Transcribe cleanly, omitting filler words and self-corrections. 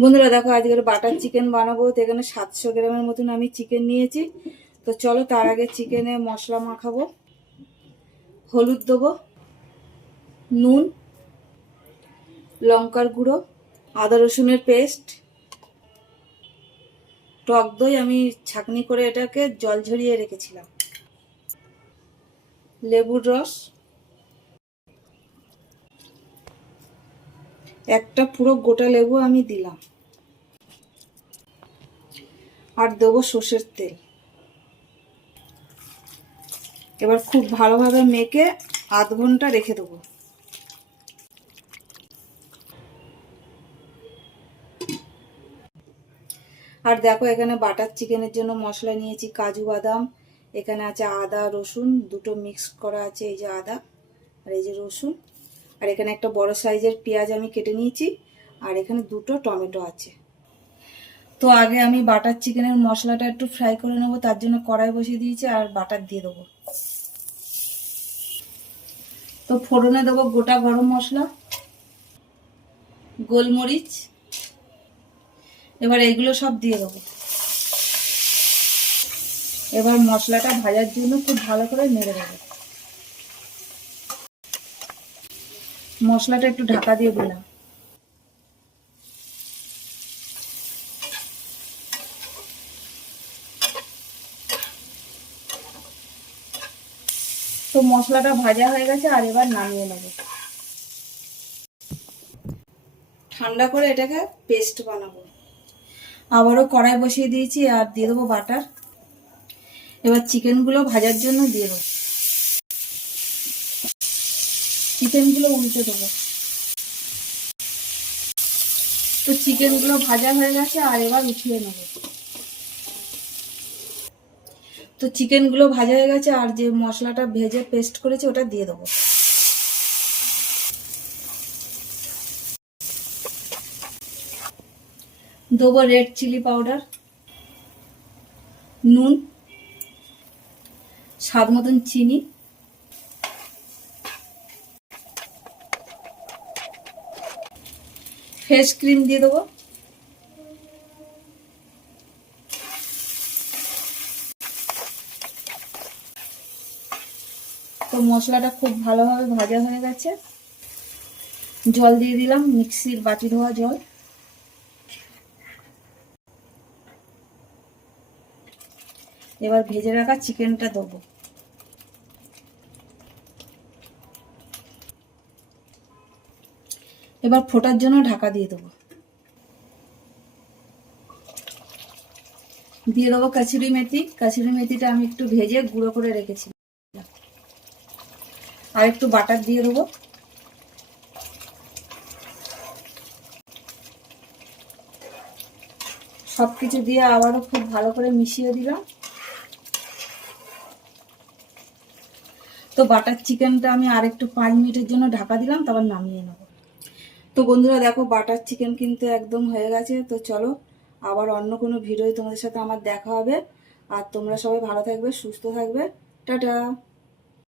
বন্ধুরা দেখো আজকের বাটার চিকেন বানাবো। তো এখানে 700 গ্রামের মতন আমি চিকেন নিয়েছি। তো চলো তার আগে চিকেনে মশলা মাখাবো। হলুদ দেবো, নুন, লঙ্কার গুঁড়ো, আদা রসুনের পেস্ট, টক দই আমি ছাঁকনি করে এটাকে জল ঝরিয়ে রেখেছিলাম, লেবুর রস, একটা পুরো গোটা লেবু আমি দিলাম, আর দেবো সর্ষের তেল। এবার খুব ভালোভাবে মেখে আধ ঘন্টা রেখে দেবো। আর দেখো এখানে বাটার চিকেনের জন্য মশলা নিয়েছি কাজু বাদাম, এখানে আছে আদা রসুন দুটো মিক্স করা আছে, এই যে আদা আর এই যে রসুন, আর এখানে একটা বড় সাইজের পেঁয়াজ আমি কেটে নিয়েছি, আর এখানে দুটো টমেটো আছে। তো আগে আমি বাটার চিকেনের মশলাটা একটু ফ্রাই করে নেবো, তার জন্য কড়াই বসিয়ে দিয়েছি আর বাটার দিয়ে দেবো। তো ফোড়নে দেবো গোটা গরম মশলা, গোলমরিচ, এবার এইগুলো সব দিয়ে দেবো। এবার মশলাটা ভাজার জন্য খুব ভালো করে নেড়ে দেবো। মশলাটা একটু ঢাকা দিয়ে দিলাম। তো মশলাটা ভাজা হয়ে গেছে, আর এবার নামিয়ে নেব। ঠান্ডা করে এটাকে পেস্ট বানাবো। আবারও কড়াই বসিয়ে দিয়েছি আর দিয়ে দেবো বাটার। এবার চিকেনগুলো ভাজার জন্য দিয়ে দেবো। চিকেনগুলো উল্টে দেবো। তো চিকেনগুলো ভাজা হয়ে গেছে, আর এবার উঠিয়ে নেব। তো চিকেনগুলো ভাজা হয়ে গেছে, আর যে মশলাটা ভেজে পেস্ট করেছে ওটা দিয়ে দেবো। দেবো রেড চিলি পাউডার, নুন, স্বাদ মতন চিনি, ফ্রেশ ক্রিম দিয়ে দেবো। তো মশলাটা খুব ভালোভাবে ভাজা হয়ে গেছে। জল দিয়ে দিলাম, মিক্সির বাটি ধোয়া জল। এবার ভেজে রাখা চিকেনটা দেবো। এবার ফোটার জন্য ঢাকা দিয়ে দেবো। দিয়ে দেবো কাসুরি মেথি। কাসুরি মেথিটা আমি একটু ভেজে গুঁড়ো করে রেখেছি। আর একটু বাটার দিয়ে দেবো। সবকিছু দিয়ে আবারও খুব ভালো করে মিশিয়ে দিলাম। তো বাটার চিকেনটা আমি আর একটু 5 মিনিটের জন্য ঢাকা দিলাম, তারপর নামিয়ে নেব। তো বন্ধুরা দেখো বাটার চিকেন কিন্তু একদম হয়ে গেছে। তো চলো আবার অন্য কোনো ভিডিও তোমাদের সাথে আমার দেখা হবে। আর তোমরা সবাই ভালো থাকবে, সুস্থ থাকবে। টাটা।